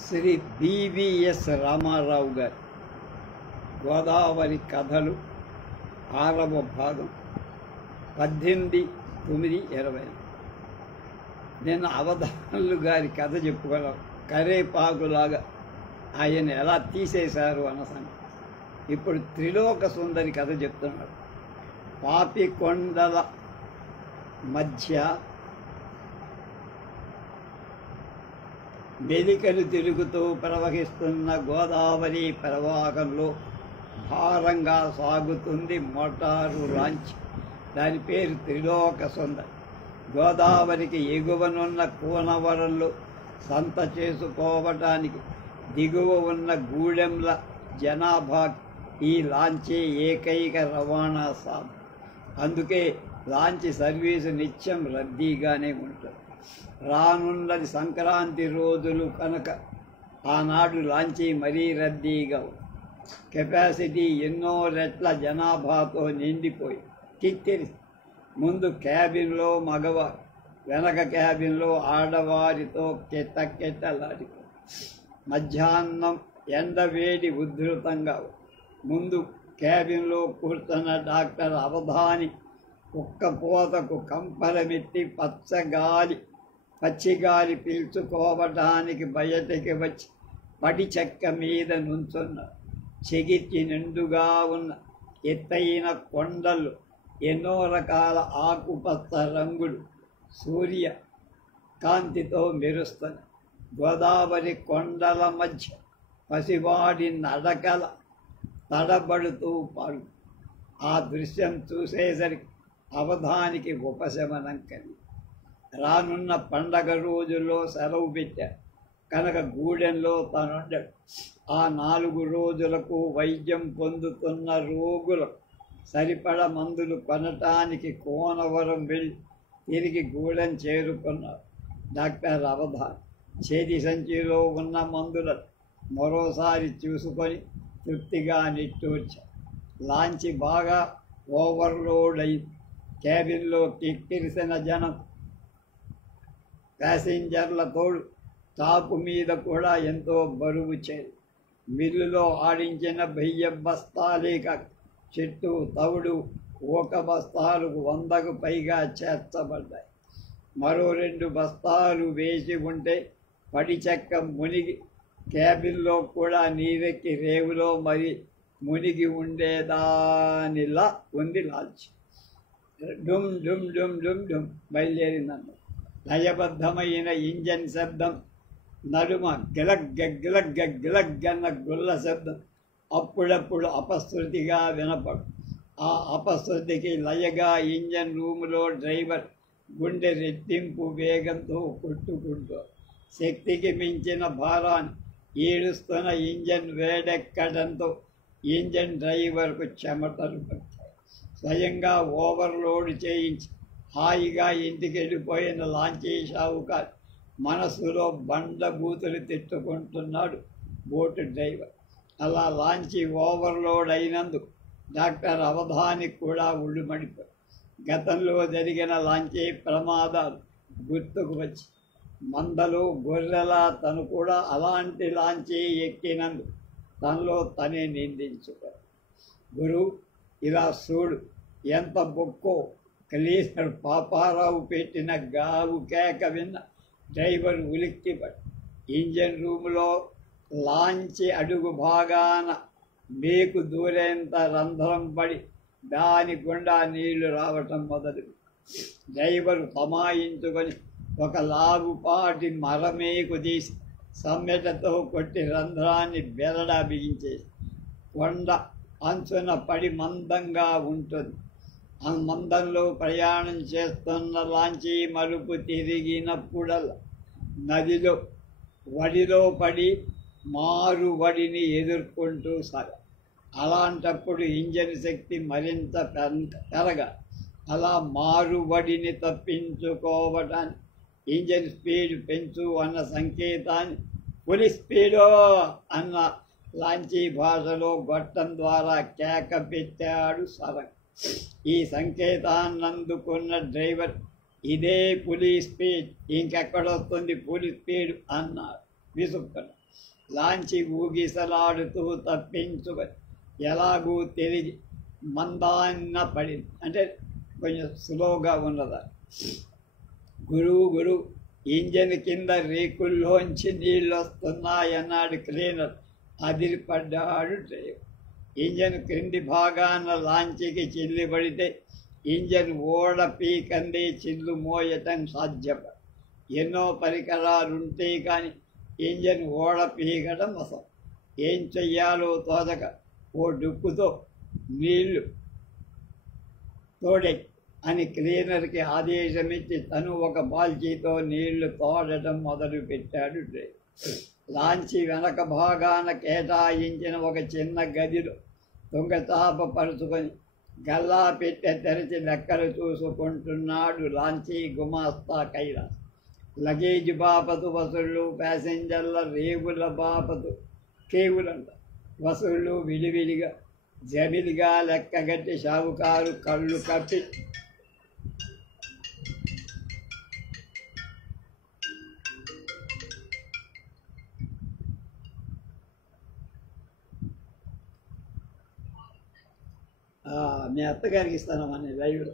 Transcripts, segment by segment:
Shri BVS Ramarao గారి గోదావరి కథలు 6వ భాగం 18/9/20. నేను అవధానులు గారి కథ చెప్పుకోగలం. కరేపాకులాగా ఆయన ఎలా తీసేశారు అన్న సంగతి. ఇప్పుడు త్రిలోక సుందరి కథ చెప్తున్నాడు. పాపి కొండల మధ్య మెలికలు తిరుగుతూ ప్రవహిస్తున్న గోదావరి ప్రవాహంలో భారంగా సాగుతుంది మోటారు లాంచ్. దాని పేరు త్రిలోక సుందరి. గోదావరికి ఎగువనున్న కూనవరంలో సంత చేసుకోవటానికి దిగువ ఉన్న గూడెంల జనాభా ఈ లాంచీ ఏకైక రవాణా సాధనం. అందుకే లాంచీ సర్వీసు నిత్యం రద్దీగానే ఉంటుంది. రానున్నది సంక్రాంతి రోజులు కనుక ఆనాడు లాంచీ మరీ రద్దీగా కెపాసిటీ ఎన్నో రెట్ల జనాభాతో నిండిపోయి కిక్కిరి. ముందు క్యాబిన్లో మగవారు, వెనక క్యాబిన్లో ఆడవారితో కెట్టలాడిపోయి. మధ్యాహ్నం ఎండవేడి ఉధృతంగా. ముందు క్యాబిన్లో కూర్చున్న డాక్టర్ అవధాని కుక్కపోతకు కంపరమెత్తి పచ్చిగాలి పీల్చుకోవటానికి బయటికి వచ్చి పడి చెక్క మీద నుంచున్నారు. చెగిర్చి నిండుగా ఉన్న ఎత్తైన కొండలు, ఎన్నో రకాల ఆకుపచ్చ రంగులు సూర్య కాంతితో మెరుస్తున్నాయి. గోదావరి కొండల మధ్య పసివాడి నడకల తడబడుతూ పాడు. ఆ దృశ్యం చూసేసరికి అవధానికి ఉపశమనం కలిగి. రానున్న పండగ రోజుల్లో సెలవు పెట్టారు కనుక గూడెంలో తనుండడు. ఆ 4 రోజులకు వైద్యం పొందుతున్న రోగులకు సరిపడ మందులు కొనటానికి కోనవరం వెళ్ళి తిరిగి గూడెం చేరుకున్నారు. డాక్టర్ అవధాన్ చేతి సంచిలో ఉన్న మందులను మరోసారి చూసుకొని తృప్తిగా నిట్టూర్చారు. లాంచి బాగా ఓవర్లోడ్ అయింది. క్యాబిన్లో కిక్కిరిసిన జనం, ప్యాసింజర్ల తోడు టాపు మీద కూడా ఎంతో బరువు చేరి మిల్లులో ఆడించిన బియ్యం బస్తాలే కాక చెట్టు తవుడు ఒక బస్తాలకు 100కు పైగా చేర్చబడ్డాయి. మరో 2 బస్తాలు వేసి ఉంటే పడి చెక్క మునిగి క్యాబిన్లో కూడా నీరెక్కి రేవులో మరి మునిగి ఉండేదానిలా ఉంది లాంచ్. డుమ్ డుమ్ డుమ్ డుమ్ డుమ్ బయలుదేరిందన్న లయబద్ధమైన ఇంజన్ శబ్దం, నడుమ గిలగ్గన్న గుల్ల శబ్దం అప్పుడప్పుడు అపశృతిగా వినపడు. ఆ అపశృతికి లయగా ఇంజన్ రూములో డ్రైవర్ గుండె రెట్టింపు వేగంతో కొట్టుకుంటూ శక్తికి మించిన భారాన్ని ఈడుస్తున్న ఇంజన్ వేడెక్కడంతో ఇంజన్ డ్రైవర్కు చెమటలు పట్టాయి. స్వయంగా ఓవర్లోడ్ చేయించి హాయిగా ఇంటికి వెళ్ళిపోయిన లాంచీ షావుకారు మనస్సులో బండబూతులు తిట్టుకుంటున్నాడు బోటు డ్రైవర్. అలా లాంచీ ఓవర్లోడ్ అయినందుకు డాక్టర్ అవధానికి కూడా ఉళ్ళుమడిపోయి గతంలో జరిగిన లాంచీ ప్రమాదాలు గుర్తుకు వచ్చి మందలు గొర్రెలా తను కూడా అలాంటి లాంచీ ఎక్కినందుకు తనలో తనే నిందించుకోడు. గురువు ఇలా చూడు ఎంత బొక్కో. క్లీనర్ పాపారావు పెట్టిన గావు కేక విన్న డ్రైవర్ ఉలిక్కిపడి ఇంజన్ రూములో లాంచి అడుగు భాగాన మేకు దూరేంత రంధ్రం పడి దాని గుండా నీళ్లు రావటం మొదలు. డ్రైవరు తమాయించుకొని ఒక లాగుపాటి మరమేకు తీసి సమ్మెటతో కొట్టి రంధ్రాన్ని బెరడా బిగించేసి కొండ అంచున పడి మందంగా ఉంటుంది. ఆ మందంలో ప్రయాణం చేస్తున్న లాంచీ మలుపు తిరిగినప్పుడల్లా నదిలో వడిలో పడి మారు వడిని ఎదుర్కొంటూ అలాంటప్పుడు ఇంజన్ శక్తి మరింత పెరగ. అలా మారు వడిని తప్పించుకోవటానికి ఇంజన్ స్పీడ్ పెంచు అన్న సంకేతాన్ని ఫుల్ స్పీడో అన్న లాంచీ భాషలో గొట్టం ద్వారా కేక పెట్టాడు సరంగ్. ఈ సంకేతాన్నందుకున్న డ్రైవర్ ఇదే పులి స్పీడ్, ఇంకెక్కడొస్తుంది పులి స్పీడ్ అన్నాడు విసుక్కున. లాంచి ఊగిసలాడుతూ తప్పించుకొని ఎలాగూ తిరిగి మందాన్న పడింది. అంటే కొంచెం స్లోగా ఉన్నదా. గురువు ఇంజన్ కింద రేకుల్లోంచి నీళ్ళు వస్తున్నాయన్నాడు క్లీనర్. అదిరిపడ్డాడు డ్రైవర్. ఇంజన్ క్రింది భాగాన లాంచీకి చిల్లు పడితే ఇంజన్ ఓడ పీకంది చిల్లు మోయటం సాధ్యం. ఎన్నో పరికరాలుంటే కానీ ఇంజన్ ఓడ పీకడం అసలు. ఏం చెయ్యాలో తోచక ఓ డుక్కుతో నీళ్లు తోడే అని క్లీనర్కి ఆదేశమిచ్చి తను ఒక బాల్చీతో నీళ్లు తోడటం మొదలుపెట్టాడు డ్రైవర్. లాంచీ వెనక భాగాన కేటాయించిన ఒక చిన్న గదిలో దొంగచాప పరుచుకొని గల్లా పెట్టె తెరిచి లెక్కలు చూసుకుంటున్నాడు లాంచీ గుమాస్తా కైలాస్. లగేజ్ బాపతు వసూళ్ళు, ప్యాసింజర్ల రేవుల బాపతు కేవులంట వసూళ్ళు విడివిడిగా జమిలిగా లెక్కగట్టి షావుకారు కళ్ళు కప్పి మీ అత్తగారికి ఇస్తానమ్మా లైవ్లో.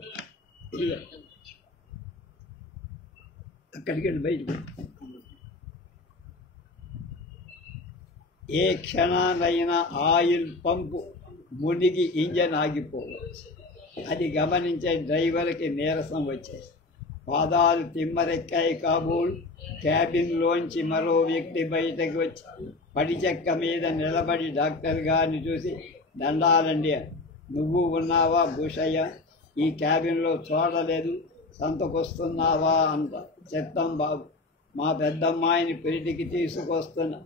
అక్కడికి వెళ్ళి బయట ఏ క్షణానైనా ఆయిల్ పంపు మునిగి ఇంజన్ ఆగిపోవచ్చు. అది గమనించే డ్రైవర్కి నీరసం వచ్చేసి పాదాలు తిమ్మరెక్కాయి కాబోలు. క్యాబిన్లోంచి మరో వ్యక్తి బయటకు వచ్చి పడిచెక్క మీద నిలబడి డాక్టర్ గారిని చూసి, దండాలండి, నువ్వు ఉన్నావా భూషయ్య? ఈ క్యాబిన్లో చూడలేదు, సంతకొస్తున్నావా అంట. చెప్తాం బాబు, మా పెద్దమ్మాయిని పెరిటికి తీసుకొస్తున్నా.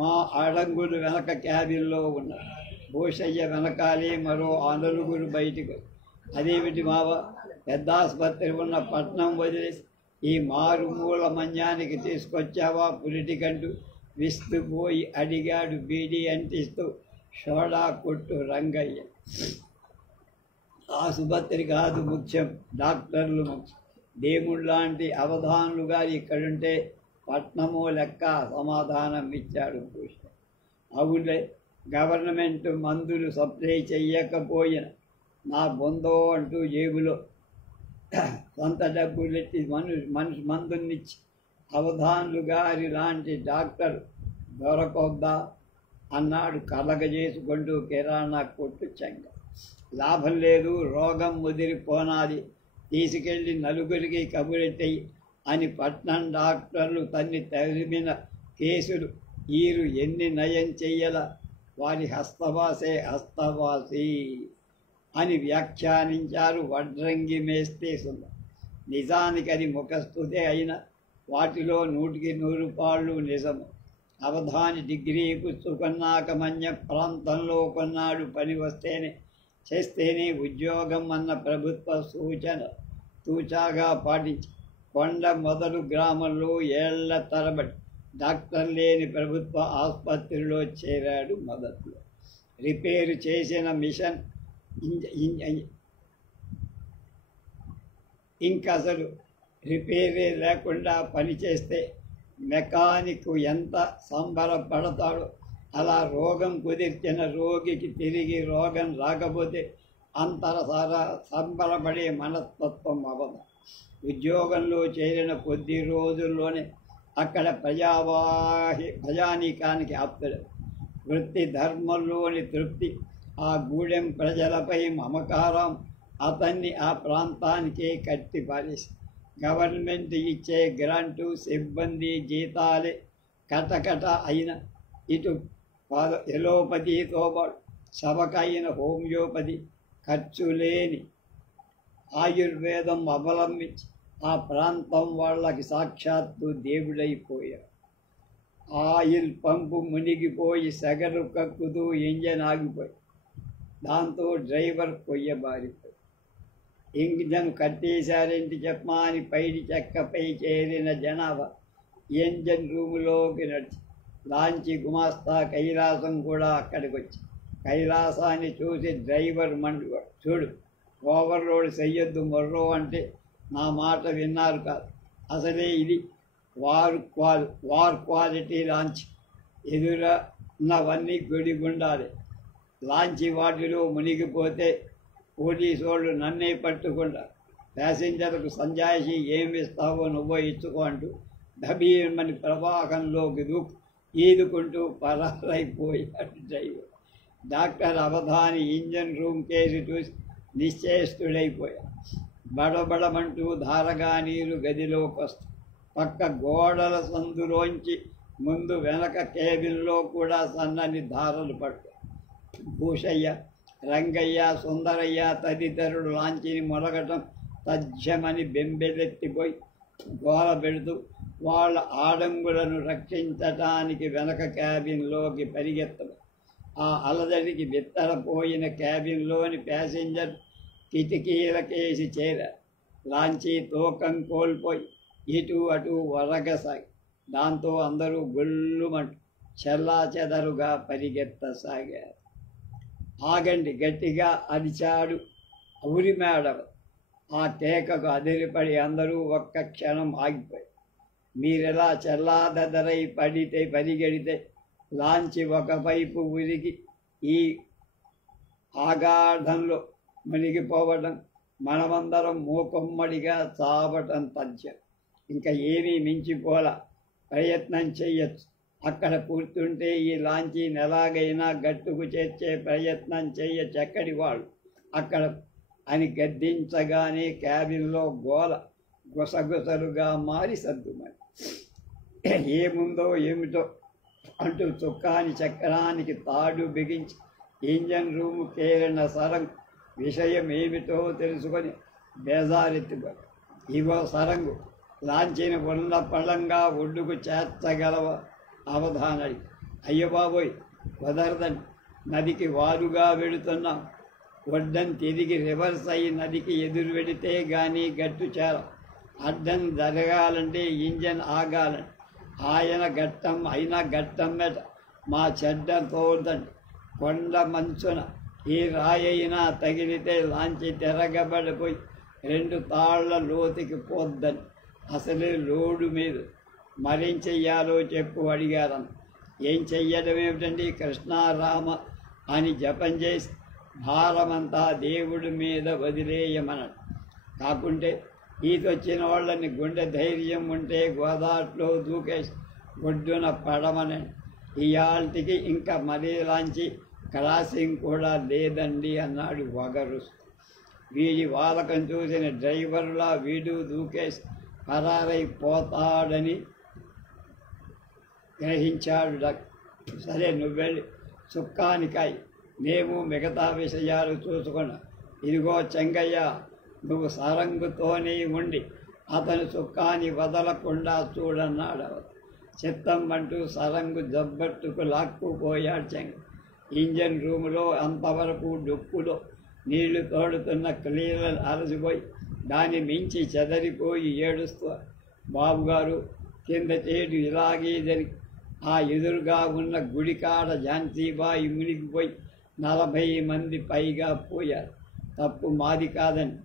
మా అడంగులు వెనక క్యాబిన్లో ఉన్నారు. భూషయ్య వెనకాలే మరో 9 బయటికి. అదేమిటి మావ, పెద్ద ఆసుపత్రి ఉన్న పట్నం వదిలేసి ఈ మారుమూల మన్యానికి తీసుకొచ్చావా పురిటికంటూ విస్తుపోయి అడిగాడు బీడీ అంటిస్తూ సోడా కొట్టు రంగయ్య. ఆసుపత్రి కాదు ముఖ్యం, డాక్టర్లు ముఖ్యం. దేవుళ్ళలాంటి అవధానులు గారు ఇక్కడుంటే పట్నమో లెక్క సమాధానం ఇచ్చాడు భూషణ్. అవులే, గవర్నమెంట్ మందులు సప్లై చెయ్యకపోయిన నా బొందో అంటూ జేబులో సొంత డబ్బులెట్టి మనిషి మందునిచ్చి అవధానులు గారి లాంటి డాక్టర్ దొరకొద్దా అన్నాడు కలగజేసుకుంటూ కిరాణా కొట్టు చెంగ. లాభం లేదు, రోగం ముదిరిపోనాది, తీసుకెళ్ళి నలుగురికి కబురెట్టయి అని పట్నం డాక్టర్లు తన్ని తరిమిన కేసులు ఈరు ఎన్ని నయం చెయ్యల, వారి హస్తవాసే హస్తవాసి అని వ్యాఖ్యానించారు వడ్రంగి మేస్తే సుందర్. నిజానికి అది ముఖస్తుతే అయినా వాటిలో 100కి 100 పాళ్ళు నిజము. అవధాని డిగ్రీ పుచ్చుకున్నాక మన్య ప్రాంతంలో కొన్నాడు పని వస్తేనే చేస్తేనే ఉద్యోగం అన్న ప్రభుత్వ సూచన తూచాగా పాటించి కొండ మొదలు గ్రామంలో ఏళ్ల తరబడి డాక్టర్ లేని ప్రభుత్వ ఆసుపత్రిలో చేరాడు. మొదట్లో రిపేరు చేసిన మిషన్ ఇంకసలు రిపేరే లేకుండా పనిచేస్తే మెకానిక్ ఎంత సంబరపడతాడో, అలా రోగం కుదిర్చిన రోగికి తిరిగి రోగం రాకపోతే అంతరసారా సంబరపడే మనస్తత్వం అవదు. ఉద్యోగంలో చేరిన కొద్ది రోజుల్లోనే అక్కడ ప్రజానీకానికి ఆప్తుడు. వృత్తి ధర్మంలోని తృప్తి, ఆ గూడెం ప్రజలపై మమకారం అతన్ని ఆ ప్రాంతానికే కట్టి పారేసి గవర్నమెంట్ ఇచ్చే గ్రాంటు, సిబ్బంది జీతాలే కటకట అయిన ఇటు ఎలోపతితో పాటు సభకైన హోమియోపతి, ఖర్చు లేని ఆయుర్వేదం అవలంబించి ఆ ప్రాంతం వాళ్ళకి సాక్షాత్తు దేవుడైపోయారు. ఆయిల్ పంపు మునిగిపోయి సెగలు కక్కుతూ ఇంజన్ ఆగిపోయి దాంతో డ్రైవర్ కొయ్యబారిపోయి ఇంజన్ కట్టేశారేంటి చెప్పమా అని పైడి చెక్కపై చేరిన జనాభా ఇంజన్ రూములోకి నడిచి లాంచి గుమాస్తా కైలాసం కూడా అక్కడికి వచ్చి కైలాసాన్ని చూసి డ్రైవర్ మండు, చూడు ఓవర్లోడ్ చెయ్యొద్దు మొర్రో అంటే నా మాట విన్నారు కాదు, అసలే ఇది వార్ క్వాలిటీ లాంచ్, ఎదురన్నవన్నీ గుడిగుండాలి. లాంచి వాటిలో మునిగిపోతే పోలీసు వాళ్ళు నన్నే పట్టుకుంటారు. ప్యాసింజర్లకు సంజాయిషి ఏమి ఇస్తావో నువ్వో ఇచ్చుకో అంటూ ధబీమని ప్రవాహంలోకి ఈదుకుంటూ పరారైపోయాడు driver. Doctor Avadhani engine room కేసి చూసి నిశ్చేష్టుడైపోయాడు. బడబడమంటూ ధారగా నీరు గదిలోకి వస్తుంది. పక్క గోడల సందులోంచి ముందు వెనక కేబిన్లో కూడా సన్నని ధారలు పట్టాయి. భూషయ్య, రంగయ్య, సుందరయ్య తదితరులు లాంచిని మొలగటం తథ్యమని బెంబెలెత్తిపోయి గోల పెడుతూ వాళ్ళ ఆడంగులను రక్షించటానికి వెనక క్యాబిన్లోకి పరిగెత్తడం. ఆ అలజడికి బిత్తరపోయిన క్యాబిన్లోని ప్యాసింజర్ కిటికీలకేసి చేరారు. లాంచీ తూకం కోల్పోయి ఇటు అటు వరగసాగి దాంతో అందరూ గొల్లుమంటూ చెల్లాచెదరుగా పరిగెత్తసాగారు. ఆగండి, గట్టిగా అరిచాడు ఉరిమేడవ. ఆ కేకకు అదిరిపడి అందరూ ఒక్క క్షణం ఆగిపోయి మీరెలా చెల్లాదెదరై పరిగెడితే లాంచి ఒకవైపు ఉరిగి ఈ ఆగాఢంలో మునిగిపోవడం, మనమందరం మూకొమ్మడిగా చావటం తథ్యం. ఇంకా ఏమీ మించిపోలా. ప్రయత్నం చెయ్యొచ్చు. అక్కడ కూర్చుంటే ఈ లాంచీని ఎలాగైనా గట్టుకు చేర్చే ప్రయత్నం చెయ్యొచ్చు. ఎక్కడి వాళ్ళు అక్కడ అని గద్దించగానే క్యాబిన్లో గోల గుసగుసలుగా మారి సర్దుమని ఏముందో ఏమిటో అంటూ చుక్కాని చక్రానికి తాడు బిగించి ఇంజన్ రూము కేరిన సరంగు విషయం ఏమిటో తెలుసుకొని బేజారెత్తిపోయి ఇవో సరంగు లాంఛీని ఉన్న పళ్ళంగా ఒడ్డుకు చేర్చగలవ అవధానడి. అయ్య బాబోయ్ కుదరదండి, నదికి వారుగా వెళుతున్నాం. ఒడ్డని తిరిగి రివర్స్ అయ్యి నదికి ఎదురు వెడితే కానీ గట్టు చేరం. అడ్డం జరగాలంటే ఇంజన్ ఆగాలండి. ఆయన గట్టం అయినా గట్టం మీద మా చెడ్డ తోదండి. కొండ మంచున ఈ రాయైనా తగిలితే లాంచి తిరగబడిపోయి 2 తాళ్ల లోతుకి పోద్దని. అసలే లోడు మీద మరేం చెయ్యాలో చెప్పు అడిగారని. ఏం చెయ్యడం ఏమిటండి, కృష్ణారామ అని జపం చేసి భారమంతా దేవుడి మీద వదిలేయమన్నాడు. కాకుంటే ఈతొచ్చిన వాళ్ళని గుండె ధైర్యం ఉంటే గోదాట్లో దూకేసి ఒడ్డున పడమనండి. ఇయాల్టికి ఇంకా మరీ లాంచి క్రాసింగ్ కూడా లేదండి అన్నాడు వగరు. వీడి వాలకం చూసిన డ్రైవర్లా వీడు దూకేసి పరారైపోతాడని గ్రహించాడు. సరే నువ్వెళ్ళి చుక్కానికాయి, మేము మిగతా విషయాలు చూసుకున్నాం. ఇదిగో చెంగయ్య, నువ్వు సరంగుతోనే ఉండి అతను చుక్కాని వదలకుండా చూడన్నాడు. చిత్తం అంటూ సరంగు జబ్బట్టుకు లాక్కుపోయాడు చెంగ. ఇంజన్ రూములో అంతవరకు డొక్కులో నీళ్లు తోడుతున్న క్లీనర్ అలసిపోయి దాన్ని మించి చెదరిపోయి ఏడుస్తూ, బాబుగారు కింద చేడు ఇలాగే జరిగి ఆ ఎదురుగా ఉన్న గుడికాడ ఝాన్సీబాయి మునిగిపోయి 40 మంది పైగా పోయారు. తప్పు మాది కాదని,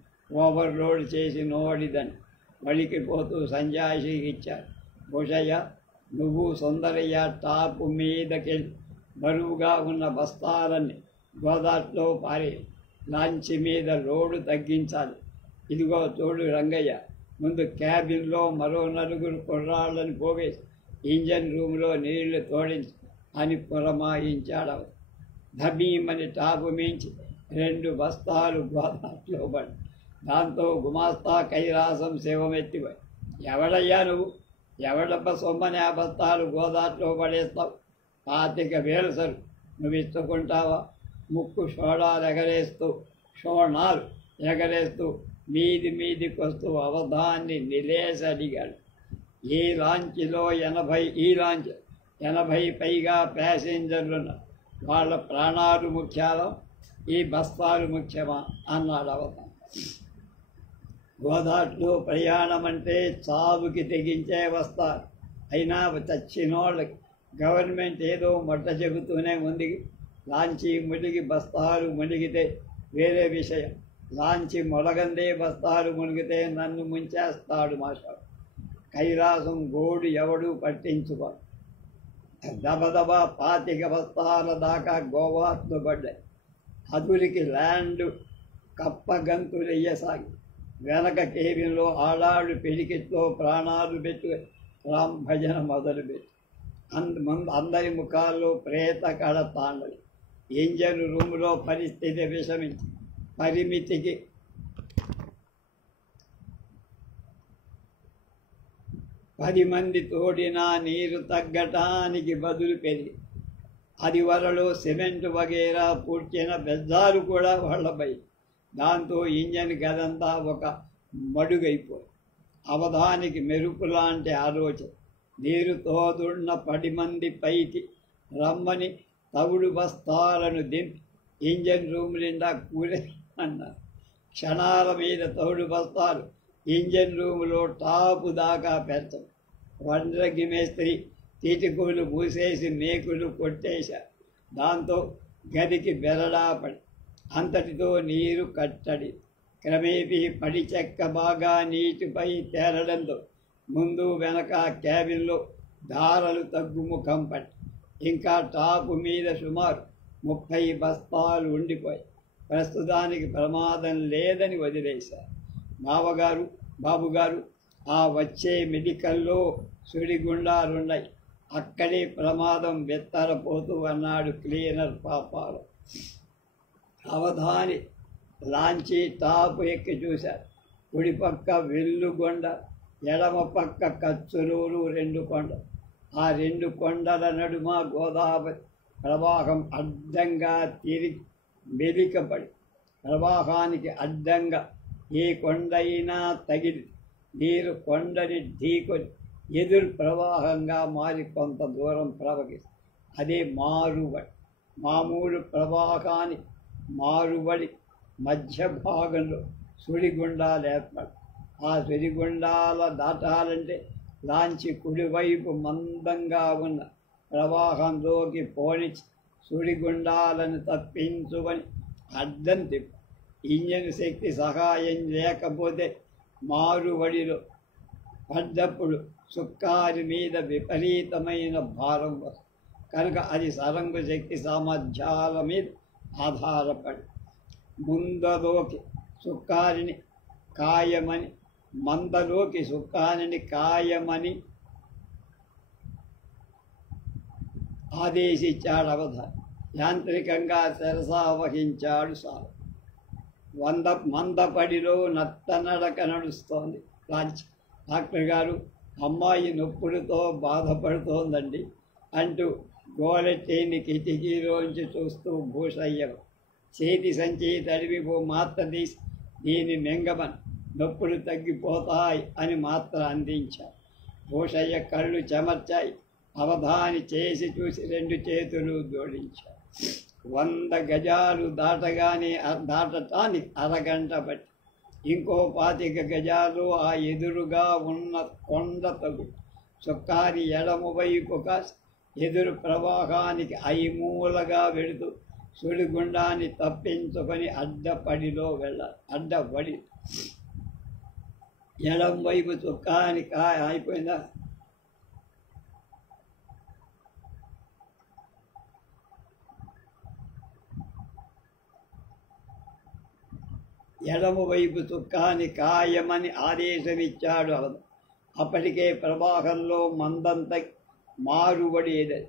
ఓవర్లోడ్ చేసి నోడిదని వలికిపోతూ సంజాయిషి ఇచ్చారు. భూషయ్య, నువ్వు సుందరయ్య టాపు మీదకెళ్ళి బరువుగా ఉన్న బస్తాలన్నీ గోదాట్లో పారే. లాంచి మీద లోడు తగ్గించాలి. ఇదిగో చూడు రంగయ్య, ముందు క్యాబిన్లో మరో 4 కుర్రాళ్ళని పోగేసి ఇంజన్ రూమ్లో నీళ్లు తోడించి అని పురమాయించాడు. ధబీమని టాపు మించి 2 బస్తాలు గోదాట్లో పడి దాంతో గుమాస్తా కైలాసం శివమెత్తిపోయి, ఎవడయ్యా నువ్వు, ఎవడబ్బ సొమ్మని 50 బస్తాలు గోదాట్లో పడేస్తావు? 25,000 సరు నువ్వు ఇచ్చుకుంటావా? ముక్కు షోణాలు ఎగరేస్తూ మీదికొస్తూ అవధాన్ని నిలేసి అడిగాడు. ఈ లాంచ్లో 80 పైగా ప్యాసింజర్లున్న వాళ్ళ ప్రాణాలు ముఖ్యాలా, ఈ బస్తాలు ముఖ్యమా అన్నాడు అవధాన్. గోదాట్లో ప్రయాణం అంటే చావుకి తెగించే వస్తారు. అయినా చచ్చినోళ్ళకి గవర్నమెంట్ ఏదో మొట్ట చెబుతూనే ఉంది. లాంచీ మునిగి బస్తాలు మునిగితే వేరే విషయం. లాంచి మొలగందే బస్తాలు మునిగితే నన్ను ముంచేస్తాడు మాస్టర్. కైలాసం గోడు ఎవడు పట్టించుకో. దబదబా 25 బస్తాల దాకా గోవాట్లు పడ్డాయి. అదురికి ల్యాండ్ కప్పగంతులెయ్యసాగి వెనక కేబిన్లో ఆడాళ్ళు పిడికిట్లో ప్రాణాలు పెట్టి రామ్ భజన మొదలుపెట్టి అందరి ముఖాల్లో ప్రేత కళ తాండవి. ఇంజన్ రూములో పరిస్థితి విషమించి పరిమితికి 10 మంది తోడినా నీరు తగ్గటానికి బదులు పెరిగి అది వరలో సిమెంట్ వగేరా పూడ్చిన బెజ్జాలు కూడా వాళ్ళపై. దాంతో ఇంజన్ గదంతా ఒక మడుగైపోయి అవధానికి మెరుపు లాంటి ఆలోచన. నీరు తోదున్న 10 మంది పైకి రమ్మని తవుడు బస్తాలను దింపి ఇంజన్ రూమ్ నిండా కూలే అన్నారు. క్షణాల మీద తవుడు బస్తాలు ఇంజన్ రూములో టాపు దాకా పెంచం. వండ్రగి మేస్త్రి తీటికూలు పూసేసి మేకులు కొట్టేశారు. దాంతో గదికి బెరడాపడి అంతటితో నీరు కట్టడి. క్రమేపీ పడి చెక్క బాగా నీటిపై తేరడంతో ముందు వెనక క్యాబిన్లో ధారలు తగ్గుముఖం పట్టి ఇంకా టాపు మీద సుమారు 30 బస్తాలు ఉండిపోయి ప్రస్తుతానికి ప్రమాదం లేదని వదిలేశారు. బాబుగారు ఆ వచ్చే మెడికల్లో సుడిగుండాలున్నాయి, అక్కడే ప్రమాదం బెత్తరపోతూ అన్నాడు క్లీనర్ పాపాలు. అవధాని లాంచీ టాపు ఎక్కి చూశారు. కుడి పక్క వెల్లుగొండ, ఎడమ పక్క కచ్చులూరు 2 కొండలు. ఆ 2 కొండల నడుమ గోదావరి ప్రవాహం అడ్డంగా తిరిగి మెలికపడి ప్రవాహానికి అడ్డంగా ఏ కొండైనా తగిలి నీరు కొండని ఢీకొని ఎదురు ప్రవాహంగా మారి కొంత దూరం ప్రవహిస్తుంది. అదే మారుబడి. మామూలు ప్రవాహానికి మారుబడి మధ్య భాగంలో సుడిగుండాలు ఏర్పడి ఆ సుడిగుండాల దాటాలంటే లాంచి కుడివైపు మందంగా ఉన్న ప్రవాహంలోకి పోనిచ్చి సుడిగుండాలను తప్పించుకొని అడ్డం తిప్పు. ఇంజన్ శక్తి సహాయం లేకపోతే మారుబడిలో పడ్డప్పుడు సుక్కారి మీద విపరీతమైన భారం వస్తుంది. కనుక అది సరంగు శక్తి సామర్థ్యాల మీద ఆధారపడి ముందలోకి సుక్కారిని కాయమని, మందలోకి సుక్కారిని కాయమని ఆదేశించాడు అవధాని. యాంత్రికంగా తెరసా వహించాడు సార్. మందపడిలో నత్తనడక నడుస్తోంది లాంచ్. డాక్టర్ గారు, అమ్మాయి నొప్పులతో బాధపడుతోందండి అంటూ గోలెట్టేని కిటికీలోంచి చూస్తూ భూషయ్య చేతి సంచి తడివి మాత్ర తీసి దీన్ని మింగమని, నొప్పులు తగ్గిపోతాయి అని మాత్ర అందించారు. భూషయ్య కళ్ళు చెమర్చాయి. అవధాని చేసి చూసి 2 చేతులు జోడించారు. 100 గజాలు దాటటానికి అరగంట బట్టి ఇంకో 25 గజాలు ఆ ఎదురుగా ఉన్న కొండ తగు సుక్కారి ఎడమ వైపు కాసి ఎదురు ప్రవాహానికి ఐమూలగా వెళుతూ సుడిగుండాన్ని తప్పించుకొని అడ్డపడి ఎడం వైపు చుక్కాని అయిపోయిందా ఎడమ వైపు చుక్కాని కాయమని ఆదేశమిచ్చాడు అవధ. అప్పటికే ప్రవాహంలో మందంత మారుబడేది.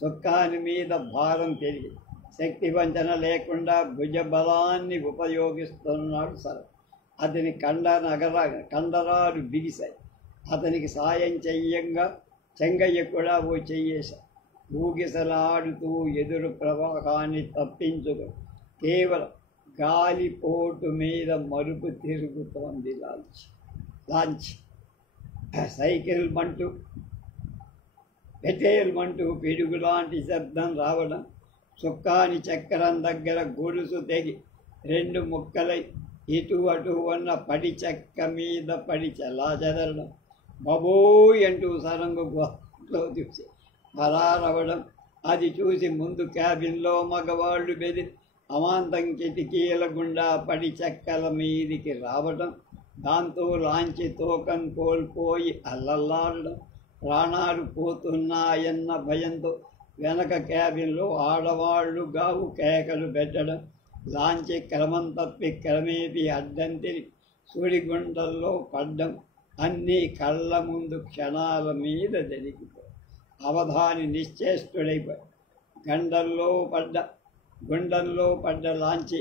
చుక్కాని మీద భారం పెరిగి శక్తి వంచన లేకుండా భుజబలాన్ని ఉపయోగిస్తున్నాడు సర్. అతని కండరాలు బిగిశాయి. అతనికి సాయం చెంగయ్య కూడా ఓ చెయ్యేశాడు. ఊగిసలాడుతూ ఎదురు ప్రవాహాన్ని తప్పించుకు కేవలం గాలిపోటు మీద మరుపు తిరుగుతోంది లాంచ్. సైకిల్ పెటేల్మంటూ పిడుగులాంటి శబ్దం రావడం, చుక్కాని చక్రం దగ్గర గొలుసు తెగి 2 ముక్కలై ఇటు అటు ఉన్న పడి చెక్క మీద పడి చెల్లాచెదరడం, బాబోయ్ అంటూ సరంగు గోట్లో చూసి పరారవడం. అది చూసి ముందు క్యాబిన్లో మగవాళ్ళు బెదిరి అమాంతం కిటికీల గుండా పడి చెక్కల మీదికి రావడం. దాంతో లాంచి తూకం కోల్పోయి అల్లల్లాడడం. ప్రాణాలు పోతున్నాయన్న భయంతో వెనక క్యాబిన్లో ఆడవాళ్లు గావు కేకలు పెట్టడం, లాంచి క్రమం తప్పి క్రమేపీ అడ్డం తిరిగి సుడిగుండల్లో పడ్డం అన్నీ కళ్ళ ముందు క్షణాల మీద జరిగిపోయి అవధాని నిశ్చేష్టుడైపోయి గుండంలో పడ్డ లాంచి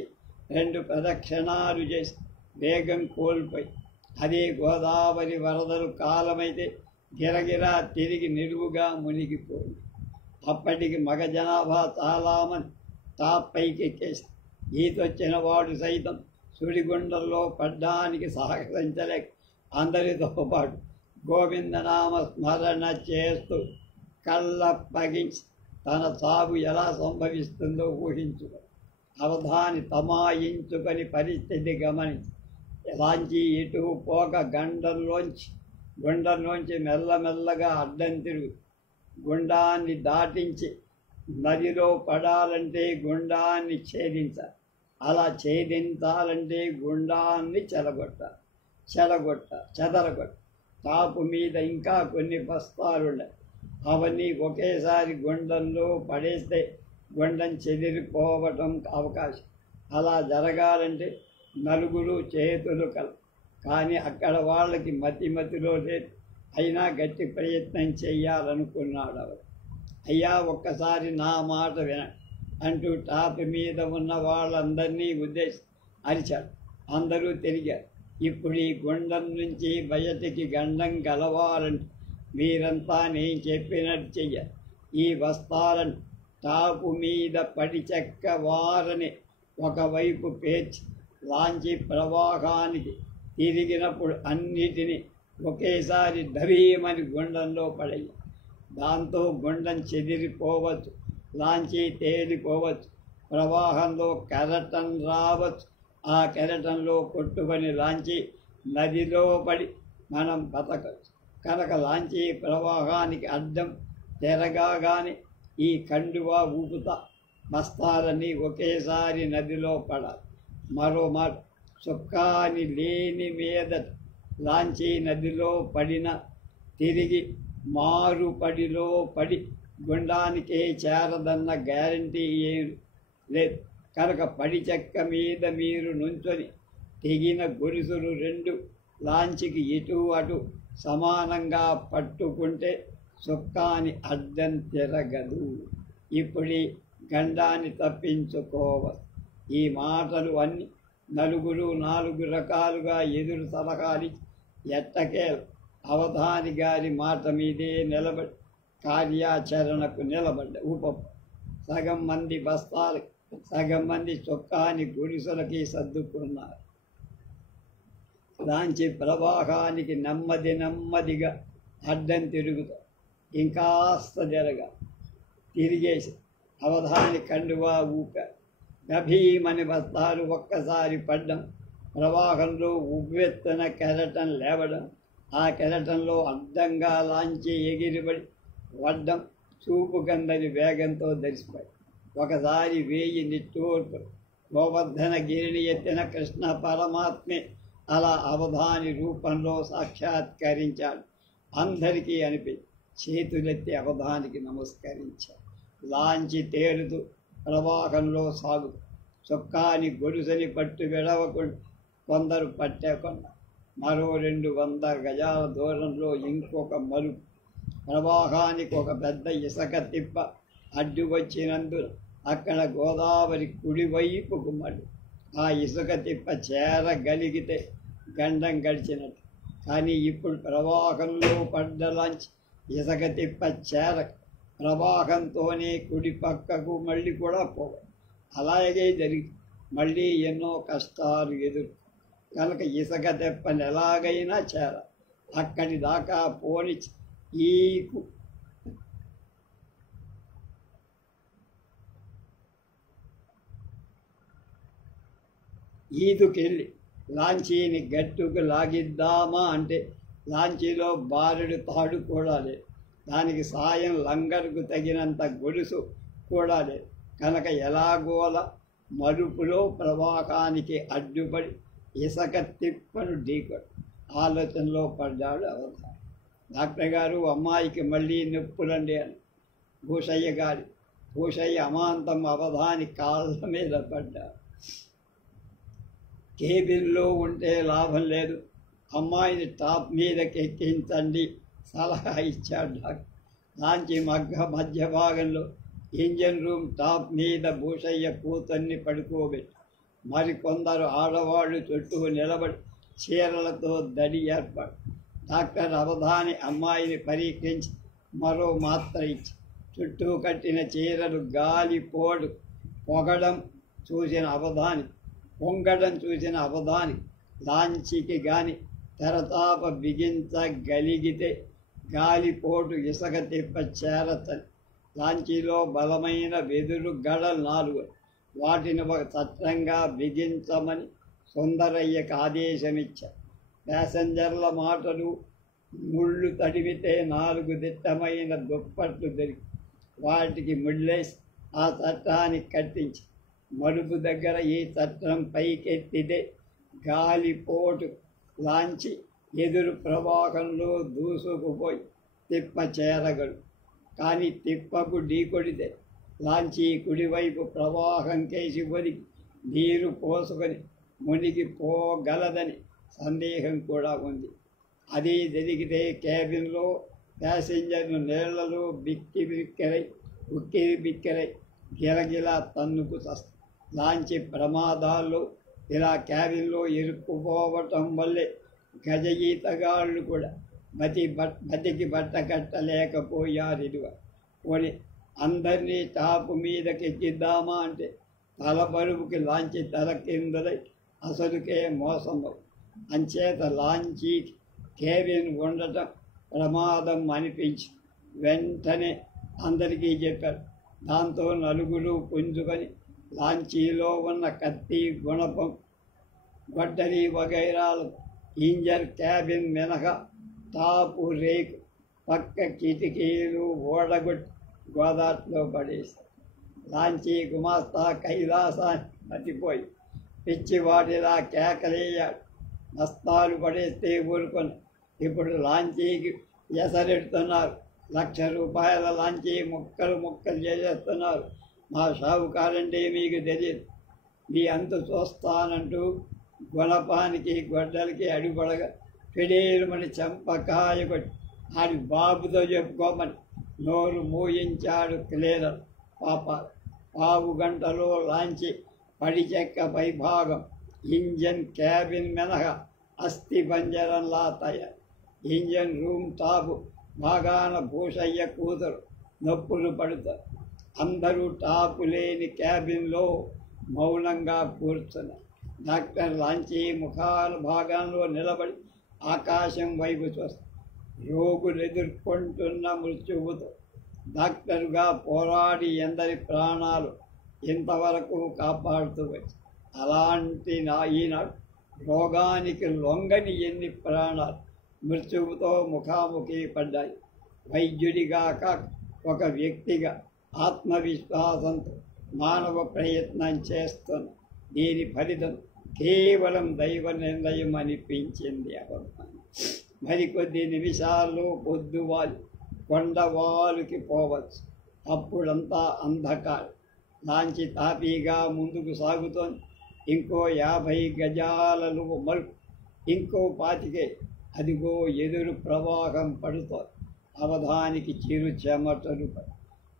2 ప్రదక్షిణాలు చేసి వేగం కోల్పోయి అదే గోదావరి వరదలు కాలమైతే గిరగిరా తిరిగి నిలువుగా మునిగిపోయింది. అప్పటికి మగ జనాభా చాలామంది టాప్ పైకెక్కేసి ఈతొచ్చిన వాడు సైతం సుడిగుండంలో పడ్డానికి సహకరించలేక అందరితో పాటు గోవిందనామ స్మరణ చేస్తూ కళ్ళప్పగించి తన చావు ఎలా సంభవిస్తుందో ఊహించుకో. అవధాని తమాయించుకొని పరిస్థితి గమనించి లాంచి ఇటు పోక గుండంలోంచి మెల్లమెల్లగా అడ్డం తిరుగు గుండాన్ని దాటించి నదిలో పడాలంటే గుండాన్ని ఛేదించాలి. అలా ఛేదించాలంటే గుండాన్ని చెదరగొట్ట టాపు మీద ఇంకా కొన్ని బస్తాలున్నాయి. అవన్నీ ఒకేసారి గుండంలో పడేస్తే గుండం చెదిరిపోవటం అవకాశం. అలా జరగాలంటే నలుగురు చేతులు కానీ అక్కడ వాళ్ళకి మతిలో లేదు. అయినా గట్టి ప్రయత్నం చెయ్యాలనుకున్నాడు అవరు. అయ్యా ఒక్కసారి నా మాట వినండి అంటూ టాప్ మీద ఉన్న వాళ్ళందరినీ ఉద్దేశించి అరిచాడు. అందరూ తిరిగారు. ఇప్పుడు ఈ గుండం నుంచి బయటికి గండం గలవాలంటే మీరంతా నేను చెప్పినట్టు చెయ్యాలి. ఈ బస్తాలను టాపు మీద పడి చెక్క వారని ఒకవైపు పేర్చి లాంచి ప్రవాహానికి తిరిగినప్పుడు అన్నిటినీ ఒకేసారి ధవీమని గుండంలో పడేయి. దాంతో గుండం చెదిరిపోవచ్చు, లాంచీ తేలిపోవచ్చు, ప్రవాహంలో కెరటం రావచ్చు. ఆ కెరటంలో కొట్టుకొని లాంచీ నదిలో పడి మనం బతకచ్చు. కనుక లాంచీ ప్రవాహానికి అడ్డం తిరగానే ఈ కండువా ఊపుతా బస్తాలన్నీ ఒకేసారి నదిలో పడాలి. మరోమారు చుక్కాని లేని మీద లాంచీ నదిలో పడిన తిరిగి మారుపడిలో పడి గుండానికే చేరదన్న గ్యారంటీ ఏం లేదు. కనుక పడి చెక్క మీద మీరు నుంచొని తెగిన గొలుసులు 2 లాంచికి ఇటు అటు సమానంగా పట్టుకుంటే చుక్కాని అడ్డం తిరగదు. ఇప్పుడు గండాన్ని తప్పించుకోవాలి. ఈ మాటలు అన్నీ నలుగురు 4 రకాలుగా ఎదురు సలహాలి ఎట్టకే అవధాని గారి మాట మీదే నిలబడి కార్యాచరణకు నిలబడ్డ సగం మంది బస్తాలు, సగం మంది చొక్కాని గుడిసెలకి సర్దుకున్నారు. లాంచి ప్రవాహానికి నెమ్మదిగా అడ్డం తిరుగుతా ఇంకాస్త తిరిగేసి అవధాని కండువా ఊపారు. గభీమని బస్తాలు ఒక్కసారి పడ్డం, ప్రవాహంలో ఉవ్వెత్తున కెరటం లేవడం, ఆ కెరటంలో అడ్డంగా లాంచి ఎగిరిపడి వడ్డం చూపు కందని వేగంతో దరిసిపోయి ఒకసారి 1000 నిట్టూర్పు గోవర్ధన గిరిని ఎత్తిన కృష్ణ పరమాత్మే అలా అవధాని రూపంలో సాక్షాత్కరించాడు. అందరికీ అనిపించి చేతులెత్తి అవధానికి నమస్కరించాడు. లాంచి తేలుతూ ప్రవాహంలో సాగు చొక్కాని గొలుసని పట్టు విడవకుండా కొందరు పట్టేకుండా మరో 200 గజాల దూరంలో ఇంకొక మలుపు ప్రవాహానికి ఒక పెద్ద ఇసుక తిప్ప అడ్డు వచ్చినందున అక్కడ గోదావరి కుడివైపుకు మళ్ళీ ఆ ఇసుక తిప్ప చేరగలిగితే గండం గడిచినట్టు. కానీ ఇప్పుడు ప్రవాహంలో పడ్డ లాంచి ఇసుక తిప్ప ప్రవాహంతోనే కుడి పక్కకు మళ్ళీ కూడా పోవాలి. అలాగే జరిగి మళ్ళీ ఎన్నో కష్టాలు ఎదురు కనుక ఇసుక తెప్పని ఎలాగైనా అక్కడి దాకా పోని ఈదుకెళ్ళి లాంచీని గట్టుకు లాగిద్దామా అంటే లాంచీలో బారెడు తాడు కూడా లేదు. దానికి సాయం లంగర్కు తగినంత గొలుసు కూడా లేదు. కనుక ఎలాగోలా మలుపులో ప్రవాహానికి అడ్డుపడి ఇసుక తిప్పను ఢీకొడు ఆలోచనలో పడ్డాడు అవధాని. డాక్టర్ గారు అమ్మాయికి మళ్ళీ నొప్పులండి అని భూషయ్య అమాంతం అవధాని కాళ్ళ మీద పడ్డారు. కేబిన్లో ఉంటే లాభం లేదు, అమ్మాయిని టాప్ మీదకి ఎక్కించండి సలహా ఇచ్చాడు డాక్టర్. లాంచి మధ్య భాగంలో ఇంజన్ రూమ్ టాప్ మీద భూషయ్య కూతుర్ని పడుకోబెట్టి మరికొందరు ఆడవాళ్ళు చుట్టూ నిలబడి చీరలతో దడి ఏర్పాటు. డాక్టర్ అవధాని అమ్మాయిని పరీక్షించి మరో మాత్ర ఇచ్చి చుట్టూ కట్టిన చీరలు గాలి పోడు పొంగడం చూసిన అవధాని లాంచీకి గాని తెరతాప బిగించగలిగితే గాలిపోటు ఇసుక తిప్ప చేరతని. లాంచీలో బలమైన వెదురు గడలు 4, వాటిని ఒక చట్టంగా బిగించమని సుందరయ్యకు ఆదేశమిచ్చారు. ప్యాసింజర్ల మాటలు ముళ్ళు తడిమితే 4 దిట్టమైన దుప్పట్లు దొరికి వాటికి ముళ్ళేసి ఆ చట్టానికి కట్టించి మడుపు దగ్గర ఈ చట్టం పైకెత్తితే గాలిపోటు లాంచి ఎదురు ప్రవాహంలో దూసుకుపోయి తిప్ప చేరగడు. కానీ తిప్పకు ఢీకొడితే లాంచీ కుడివైపు ప్రవాహం కేసి ఒదిగి నీరు పోసుకొని మునిగిపోగలదని సందేహం కూడా ఉంది. అది జరిగితే క్యాబిన్లో ప్యాసింజర్లు నీళ్లలో ఉక్కిరి బిక్కిరై గిలగిలా తన్నుకు చస్తారు. లాంచి ప్రమాదాల్లో ఇలా క్యాబిన్లో ఇరుక్కుపోవటం వల్లే గజ ఈతగాళ్ళు కూడా బతికి బట్ట కట్టలేకపోయారు. ఇదిగా పోనీ అందరినీ టాపు మీదకి ఎక్కిద్దామా అంటే తల బరువుకి లాంచి తల కిందలై అసలుకే మోసం. అంచేత లాంచీ కేబిన్ ఉండటం ప్రమాదం అనిపించి వెంటనే అందరికీ చెప్పారు. దాంతో నలుగురు పుంజుకొని లాంచీలో ఉన్న కత్తి, గుణపం, గొడ్డలి వగైరాలు ఇంజన్ క్యాబిన్ మినహా టాపు రేకు పక్క కిటికీలు ఓడగొట్టి గోదాట్లో పడేశారు. లాంచీ గుమాస్తా కైలాసాన్ని మతిపోయి పిచ్చివాడిలా కేకలేయాడు. బస్తాలు పడేస్తే ఊరుకొని ఇప్పుడు లాంచీకి ఎసరెడుతున్నారు. ₹1,00,000 లాంచీ ముక్కలు చేసేస్తున్నారు. మా షావుకారంటే మీకు తెలియదు, మీ అంతు చూస్తానంటూ గుణపానికి గొడ్డలకి అడుగుపడగా ఫిడేరుమని చెంపకాయ కొట్టి ఆడి బాబుతో చెప్పుకోమని నోరు మూయించాడు క్లీనర్. పావు గంటలో లాంచి పడిచెక్క పైభాగం ఇంజన్ క్యాబిన్ మినహా అస్థి పంజరంలా తయారు. ఇంజన్ రూమ్ టాపు భాగాన భూషయ్య కూతురు నొప్పులు పడుతారు. అందరూ టాపు లేని క్యాబిన్లో మౌనంగా కూర్చున్నారు. డాక్టర్ లాంచీ ముఖాల భాగంలో నిలబడి ఆకాశం వైపు చూస్తారు. రోగులు ఎదుర్కొంటున్న మృత్యువుతో డాక్టరుగా పోరాడి ఎందరి ప్రాణాలు ఇంతవరకు కాపాడుతూ వచ్చి అలాంటి ఈనాడు రోగానికి లొంగని ఎన్ని ప్రాణాలు మృత్యువుతో ముఖాముఖి పడ్డాయి. వైద్యుడిగా కాక ఒక వ్యక్తిగా ఆత్మవిశ్వాసంతో మానవ ప్రయత్నం చేస్తున్న దీని ఫలితం కేవలం దైవ నిర్ణయం అనిపించింది. మరికొద్ది నిమిషాల్లో పొద్దువాలి కొండవాలుకి పోవచ్చు. అప్పుడంతా అంధకారం. లాంచి తాపీగా ముందుకు సాగుతోంది. ఇంకో 50 గజాలను మలుపు, ఇంకో 25. అదిగో ఎదురు ప్రవాహం పడుతోంది. అవధానికి చిరు చెమటలు పడి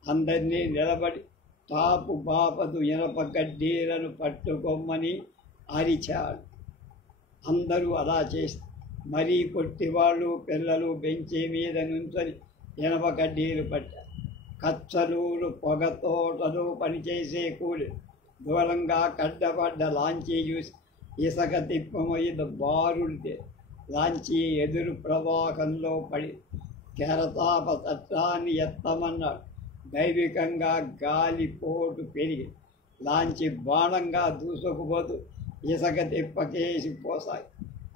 అందరినీ నిలబడి టాపు బాపదు ఇనప గడ్డీలను పట్టుకొమ్మని అరిచాడు. అందరూ అలా చేసి మరీ పొట్టివాళ్ళు పిల్లలు బెంచి మీద నుంచొని ఇనప గడ్డీలు పట్టారు. కచ్చలూరు పొగతోటలు పనిచేసే కూలి దూరంగా కడ్డపడ్డ లాంచీ చూసి ఇసుక తిప్పమయ్యి బారుడితే లాంచీ ఎదురు ప్రవాహంలో పడి కెరతాప చట్టాన్ని ఎత్తమన్నాడు. దైవికంగా గాలిపోటు పెరిగి లాంచి బాణంగా దూసుకుపోతూ ఇసుక తిప్పకేసి పోసాయి.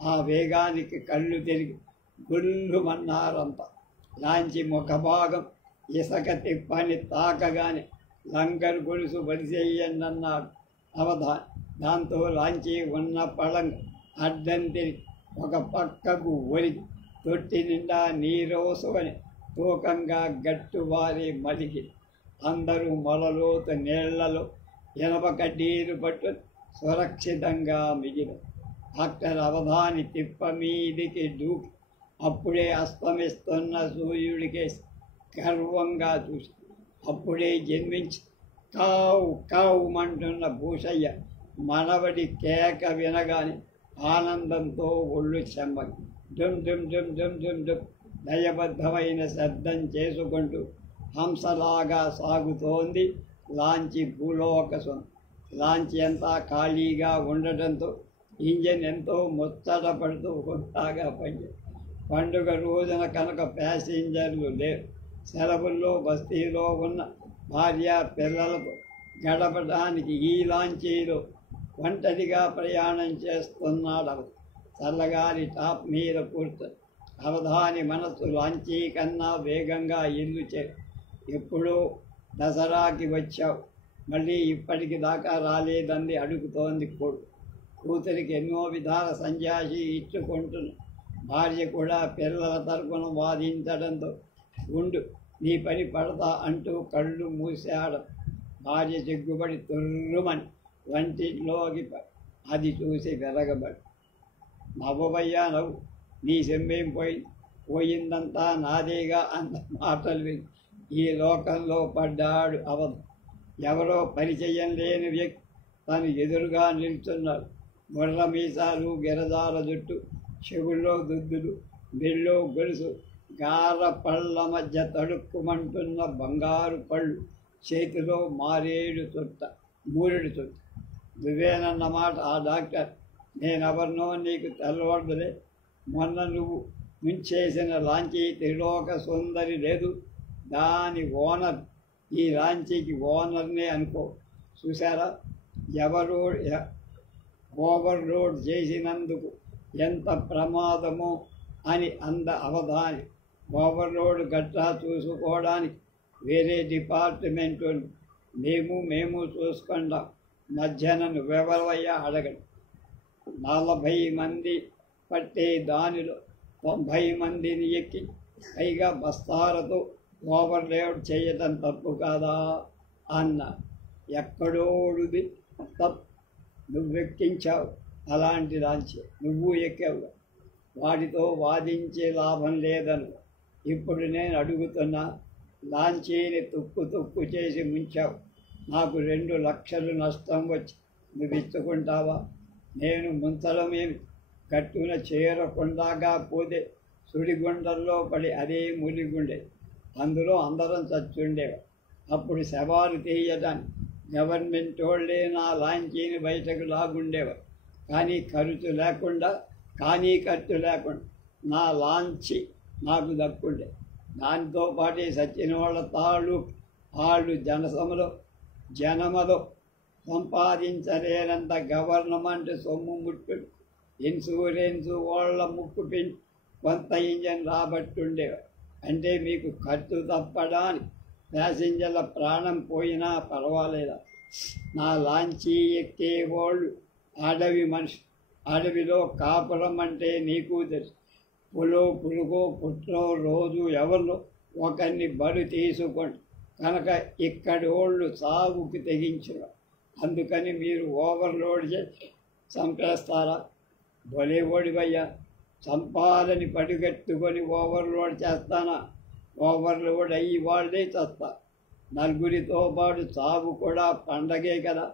ఆ వేగానికి కళ్ళు తిరిగి గుళ్ళుమన్నారంతా. లాంచి ముఖభాగం ఇసుక తిప్పని తాకగానే లంగరు గొలుసు వరిసేయన్నన్నాడు అవధాన్. దాంతో లాంచి ఉన్న పళంగా అడ్డం తిరిగి ఒక పక్కకు ఒరిగి తొట్టి నిండా నీరోసుకొని తూకంగా గట్టువారి మలికి అందరూ మొలలోతు నీళ్లలో ఇనప కడ్డీలు పట్టు సురక్షితంగా మిగిలి డాక్టర్ అవధాని తిప్ప మీదికి దూకి అప్పుడే అస్తమిస్తున్న సూర్యుడికే గర్వంగా చూసి అప్పుడే జన్మించి కావు కావుమంటున్న భూషయ్య మనవడి కేక వినగాని ఆనందంతో ఒళ్ళు చెమ్మకి డుమ్ డుమ్ డుమ్ డుమ్ డుమ్ డుమ్ లయబద్ధమైన శబ్దం చేసుకుంటూ హంసలాగా సాగుతోంది లాంచి భూలోక లాంచి అంతా ఖాళీగా ఉండటంతో ఇంజన్ ఎంతో ముచ్చటపడుతూ కొత్తగా పండుగ రోజున కనుక ప్యాసింజర్లు లేరు. సెలవుల్లో బస్తీలో ఉన్న భార్య పిల్లలతో గడపడానికి ఈ లాంచీలో ఒంటరిగా ప్రయాణం చేస్తున్నాడు. చల్లగారి టాప్ మీద కూర్చొని అవధాని మనస్సు లాంచీ కన్నా వేగంగా ఇల్లు ఎప్పుడో దసరాకి వచ్చావు, మళ్ళీ ఇప్పటికి దాకా రాలేదంది అడుగుతోంది కూతురికి ఎన్నో విధాల సంజాసి ఇచ్చుకుంటున్న భార్య కూడా పిల్లల తరపున వాదించడంతో ఉండు నీ పని పడతా అంటూ కళ్ళు మూసాడు. భార్య సిగ్గుబడి తుర్రుమని వంటిలోకి అది చూసి వెరగబడి నవ్వబయ్యా నవ్వు, నీ సెమ్మేం పోయిందంతా నాదేగా అంత మాటలు విని ఈ లోకంలో పడ్డాడు అవధ. ఎవరో పరిచయం లేని వ్యక్తి తను ఎదురుగా నిల్చున్నాడు. బుర్ర మీసాలు, గిరజాల జుట్టు, చెవుల్లో దుద్దులు, మెల్లో గొలుసు, గార పళ్ళ మధ్య తడుక్కుమంటున్న బంగారు పళ్ళు, చేతిలో మూరెడు చుట్ట. నువ్వేనన్నమాట ఆ డాక్టర్. నేనెవరినో నీకు తెలవడులే. మొన్న నువ్వు ముంచేసిన లాంచీ త్రిలోక సుందరి లేదు, దాని ఓనర్. ఈ లాంచీకి ఓనర్నే అనుకో. చూసారా ఎవరో ఓవర్లోడ్ చేసినందుకు ఎంత ప్రమాదమో అని అవధాని. ఓవర్లోడ్ గట్రా చూసుకోవడానికి వేరే డిపార్ట్మెంట్ మేము చూసుకుంటాం. మధ్యాహ్నం నువ్వెవరవయ్యా అడగడు. 40 మంది పట్టే దానిలో 90 మందిని ఎక్కి పైగా బస్తాలతో ఓవర్లోడ్ చేయటం తప్పు కాదా అన్న. ఎక్కడోడుది తప్పు, నువ్వెక్కించావు అలాంటి లాంచి, నువ్వు ఎక్కావు. వాటితో వాదించే లాభం లేదను. ఇప్పుడు నేను అడుగుతున్నా, లాంచీని తుక్కు చేసి ముంచావు. నాకు 2 లక్షలు నష్టం వచ్చి నువ్వు ఇచ్చుకుంటావా? నేను ముంచడమేమి, గట్టున చేరకుండాగా పోతే సుడిగుండల్లో పడి అదే ములిగుండే, అందులో అందరం చచ్చుండేవా. అప్పుడు శవాలు తీయటానికి గవర్నమెంట్ వాళ్ళే నా లాంచీని బయటకు లాగుండేవారు. కానీ ఖర్చు లేకుండా నా లాంచి నాకు దక్కుండే. దాంతో పాటే సచ్చిన వాళ్ళ వాళ్ళు జనమలో సంపాదించలేనంత గవర్నమెంట్ సొమ్ము ముట్టుడు. ఇన్సూరెన్సు వాళ్ళ ముక్కు పెంచి కొంత ఇంజన్ రాబట్టుండేవారు. అంటే మీకు ఖర్చు తప్పడానికి ప్యాసింజర్ల ప్రాణం పోయినా పర్వాలేదా? నా లాంచీ ఎక్కేవాళ్ళు అడవి మనిషి. అడవిలో కాపురం అంటే నీకు తెలుసు. పులుగో పుట్లో రోజు ఎవరిలో ఒకరిని బలి తీసుకోండి కనుక ఇక్కడి వాళ్ళు సాగుకి తెగించరు. అందుకని మీరు ఓవర్లోడ్ చేసి చంపేస్తారా? భలే ఓడివయ్యా, చంపాలని పడిగట్టుకొని ఓవర్లోడ్ చేస్తానా? ఓవర్లోడ్ అయ్యి వాళ్ళే చస్తా. నలుగురితో పాటు చావు కూడా పండగే కదా,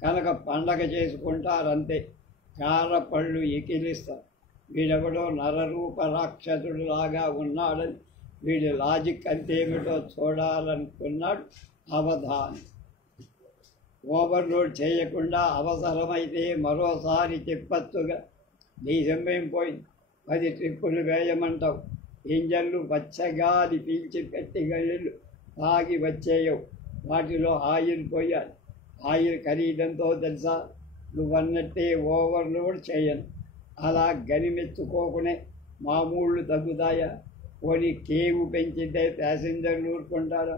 కనుక పండగ చేసుకుంటారంతే. కార పళ్ళు ఎకిలిస్తారు. వీడెవడో నరరూప రాక్షసుడులాగా ఉన్నాడని వీడి లాజిక్ అంతేమిటో చూడాలనుకున్నాడు అవధాని. ఓవర్లోడ్ చేయకుండా అవసరమైతే మరోసారి చెప్పచ్చుగా. నీ సమయం పోయింది, 10 ట్రిప్పులు వేయమంటావు. ఇంజన్లు వచ్చగాలి పీల్చి పెట్టి గళ్ళు తాగి వచ్చేయవు. వాటిలో ఆయిల్ పోయాలి. ఆయిల్ ఖరీదంతో తెలుసా? నువ్వన్నట్టే ఓవర్లోడ్ చేయను. అలా గనిమెచ్చుకోకునే మామూళ్ళు తగ్గుతాయా? పోనీ కేవు పెంచితే ప్యాసింజర్లు ఊరుకుంటారా?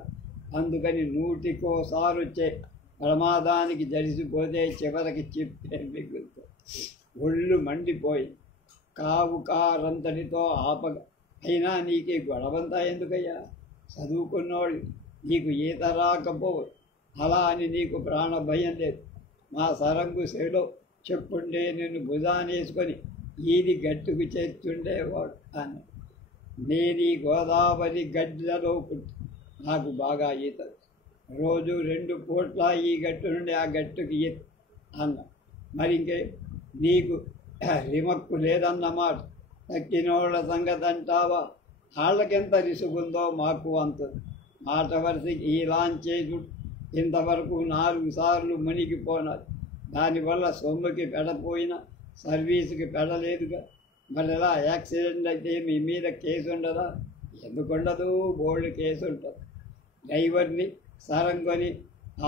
అందుకని 100కోసారి వచ్చే ప్రమాదానికి జరిసిపోతే చివరికి చిప్పే మిగులుతుంది. ఒళ్ళు మండిపోయి కారంతటితో అయినా నీకు గొడవంతా ఎందుకయ్యా? చదువుకున్నవాడు, నీకు ఈత రాకపోవు, అలా అని నీకు ప్రాణ భయం లేదు. మా సరంగు సెలో చెప్పుండే నిన్ను భుజానేసుకొని ఈది గట్టుకు చేర్చుండేవాడు అని. నేను ఈ గోదావరి గడ్డలో పుట్టి నాకు బాగా ఈత, రోజు 2 పూట్ల ఈ గట్టు నుండి ఆ గట్టుకి ఈత అన్న. మరి ఇంకే నీకు రిమక్కు లేదన్నమాట. తక్కినోళ్ళ సంగతి అంటావా? వాళ్ళకెంత రిసుగుందో మాకు అంత. మాట వరుసకి ఈ లాంచేజు ఇంతవరకు 4 సార్లు మునిగిపోనారు. దానివల్ల సొమ్ముకి పెడపోయినా సర్వీసుకి పెడలేదుగా. మరి ఎలా యాక్సిడెంట్ అయితే మీ మీద కేసు ఉండదా? ఎందుకుండదు, బోల్డ్ కేసు ఉంటుంది. డ్రైవర్ని సరంగొని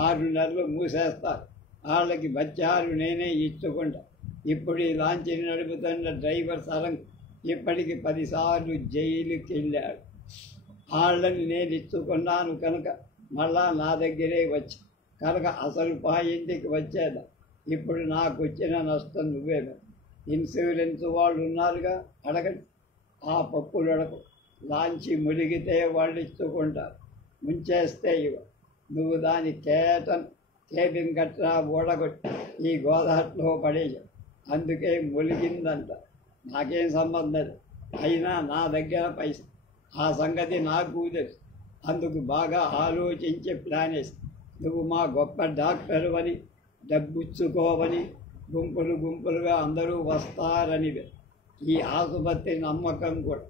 6 నెలలు మూసేస్తారు. వాళ్ళకి బచ్చారు నేనే ఇచ్చుకుంటా. ఇప్పుడు ఈ లాంచీని నడుపుతున్న డ్రైవర్ సరంగ్ ఇప్పటికి 10 సార్లు జైలుకి వెళ్ళాడు. వాళ్ళని నేను ఇచ్చుకున్నాను కనుక మళ్ళా నా దగ్గరే వచ్చి కనుక అసలు పాయింటికి వచ్చేదా. ఇప్పుడు నాకు వచ్చిన నష్టం నువ్వే. ఇన్సూరెన్స్ వాళ్ళు ఉన్నారుగా, అడగండి. ఆ పప్పులు అడగ. లాంచి మునిగితే వాళ్ళు ఇచ్చుకుంటారు, ముంచేస్తే ఇవ. నువ్వు దాని కేబిన్ గట్రా ఓడగొట్టి ఈ గోదావరిలో పడేయ. అందుకే ములిగిందంట. నాకేం సంబంధం. అయినా నా దగ్గర పైసా, ఆ సంగతి నాకు తెలుసు. అందుకు బాగా ఆలోచించి ప్లాన్ వేసి నువ్వు మా గొప్ప డాక్టరు అని, డబ్బుచ్చుకోవని, గుంపులు గుంపులుగా అందరూ వస్తారని ఈ ఆసుపత్రి నమ్మకం కూడా.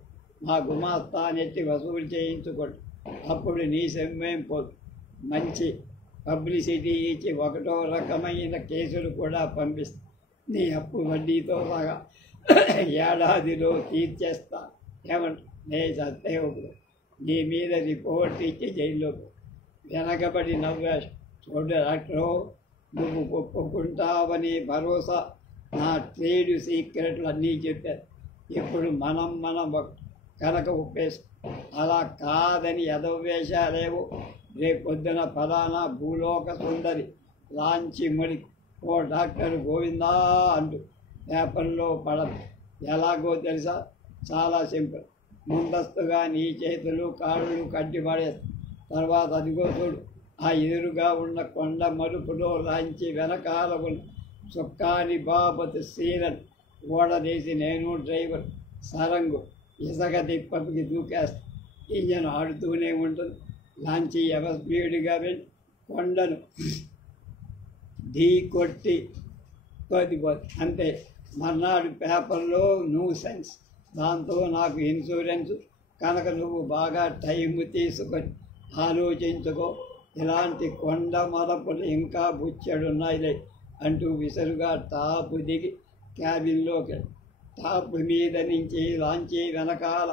మా గుమాస్తా నెట్టి వసూలు చేయించుకోండి. అప్పుడు నీ సొమ్మేం పోదు. మంచి పబ్లిసిటీ ఇచ్చి 1వ రకమైన కేసులు కూడా పంపిస్తా. నీ అప్పు వడ్డీతో సగా ఏడాదిలో తీర్చేస్తా. ఏమంట? నే సత్తే ఇప్పుడు నీ మీద రిపోర్ట్ ఇచ్చి జైల్లో వెనకబడి నవ్వాడు. చూడు డాక్టరు, నువ్వు ఒప్పుకుంటావని భరోసా నా ట్రేడ్ సీక్రెట్లు అన్నీ చెప్పారు. ఇప్పుడు మనం కనుక ఒప్పేసు. అలా కాదని ఎదవేశాలేవో. రేపొద్దున ఫలానా భూలోక సుందరి లాంచి ముడి ఓ డాక్టర్ గోవిందా అంటూ పేపర్లో పడదు. ఎలాగో తెలుసా? చాలా సింపుల్. ముందస్తుగా నీ చేతులు కాళ్ళు కట్టిపడేస్తా. తర్వాత అదిగో చూడు, ఆ ఎదురుగా ఉన్న కొండ మరుపులో లాంచి వెనకాల ఉన్న చుక్కాని బాపతి సీరన్ ఓడదీసి నేను డ్రైవర్ సరంగు ఇసగ తిప్పకి దూకేస్తా. ఇంజన్ ఆడుతూనే ఉంటుంది. లాంచి స్పీడ్గా వెళ్ళి కొండను ఢీ కొట్టి కొద్దిపోతుంది అంతే. మర్నాడు పేపర్లో న్యూసెన్స్. దాంతో నాకు ఇన్సూరెన్స్ కనుక నువ్వు బాగా టైం తీసుకొని ఆలోచించుకో. ఇలాంటి కొండ మదపులు ఇంకా బుచ్చెడున్నాయిలే అంటూ విసురుగా టాపు దిగి క్యాబిన్లోకి. టాప్ మీద నుంచి లాంచి వెనకాల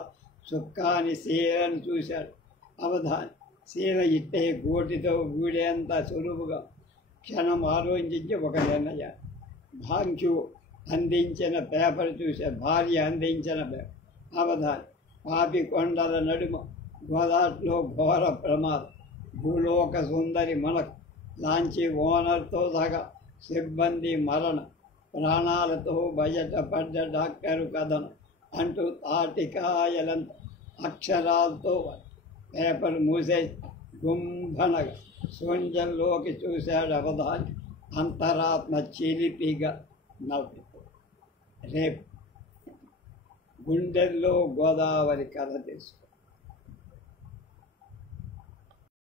చుక్కాని సీరను చూశాడు. అవధాని సీర ఇట్టే గోటితో గూడేంత సులువుగా. క్షణం ఆలోచించి ఒక నిర్ణయం. భాంక్యు అందించిన పేపర్ చూసే భార్య అందించిన పేపర్. అవధాని పాపి కొండల నడుమ గోదావరిలో ఘోర ప్రమాదం. భూలోక సుందరి మనకు లాంచి ఓనర్తో సహా సిబ్బంది మరణం. ప్రాణాలతో బయటపడ్డ డాక్టరు కథనం అంటూ తాటికాయలంత అక్షరాలతో పేపర్ మూసే గుంభనగా శూన్యంలోకి చూశాడు అవధాని. అంతరాత్మ చిలిపిగా నవ్వు. రేపు గుండెల్లో గోదావరి కథ తెలుసు.